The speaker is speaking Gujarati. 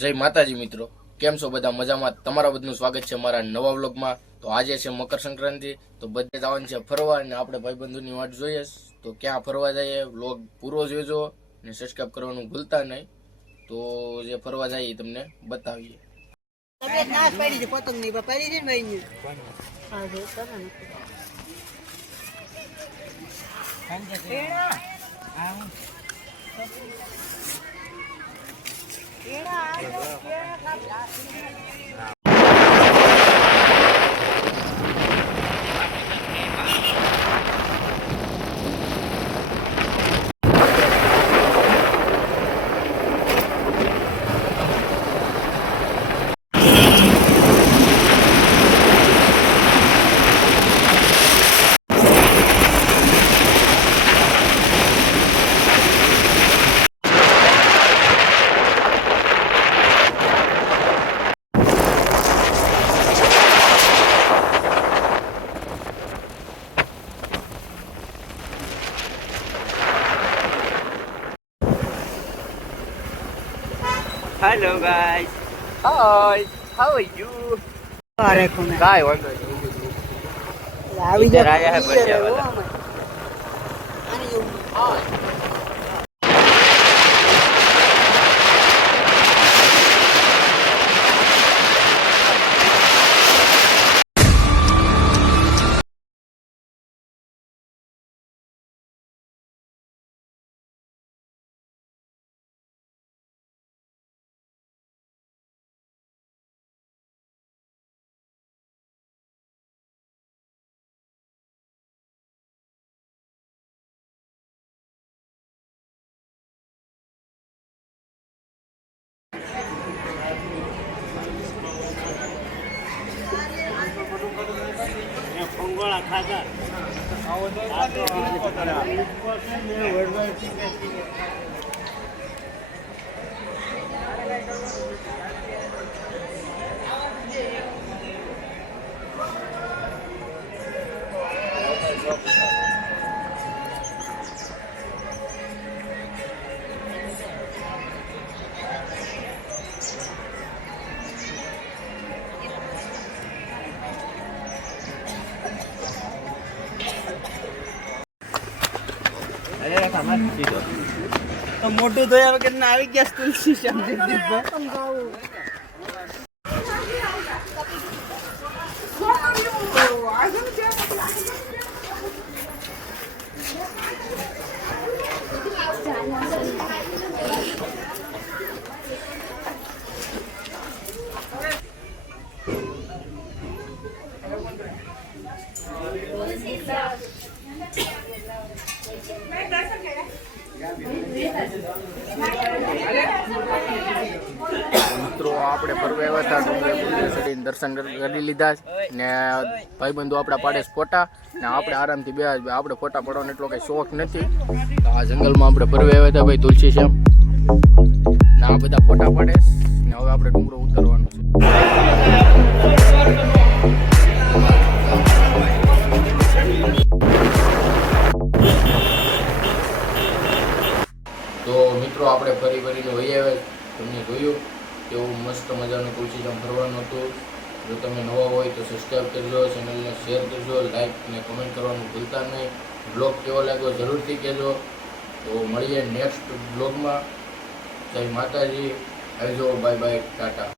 જય માતાજી મિત્રો, કેમ છો બધા? મજામાં? તમારા બધું સ્વાગત છે મારા નવા વ્લોગમાં। તો આજે છે મકર સંક્રાંતિ, તો બધે જવાનું છે ફરવા અને આપણે ભાઈબંધોની વાટ જોઈએ। તો ક્યાં ફરવા જઈએ વ્લોગ પૂરો જોજો અને સબસ્ક્રાઇબ કરવાનું ભૂલતા નહીં। તો જે ફરવા જઈએ તમને બતાવીએ। Hello guys. Hi. How are you? अरे कौन है? काय वांदो अभी इधर आया है बढ़िया वाला। पंगोळा खाजा तो मोटू धोया वगैरह ना આવી ગયા તુલસી શ્યામ જગદીશભાઈ મિત્રો આપણે ફરવા આવ્યા હતા ડુંગર દર્શન કરી લીધા ને ભાઈબંધો આપણા પાડે ફોટા ને આપણે આરામથી બે આપણે ફોટા પડવાનો એટલો કઈ શોખ નથી। તો આ જંગલમાં આપણે ફરવા આવ્યા હતા ભાઈ તુલસી શ્યામ ને આ બધા ફોટા પાડે ને હવે આપણે ડુંગરો ઉતરવાનું છે। તો મિત્રો આપણે ફરીને વહી આવ્યા, તમને જોયું કેવું મસ્ત મજાનું તુલસી શ્યામ ફરવાનું હતું। જો તમે નવા હોય તો સબસ્ક્રાઈબ કરજો, ચેનલને શેર કરજો, લાઈક ને કમેન્ટ કરવાનું ભૂલતા નહીં। બ્લોગ કેવો લાગ્યો જરૂરથી કહેજો। તો મળીએ નેક્સ્ટ બ્લોગમાં। જય માતાજી, આવજો, બાય બાય, ટાટા।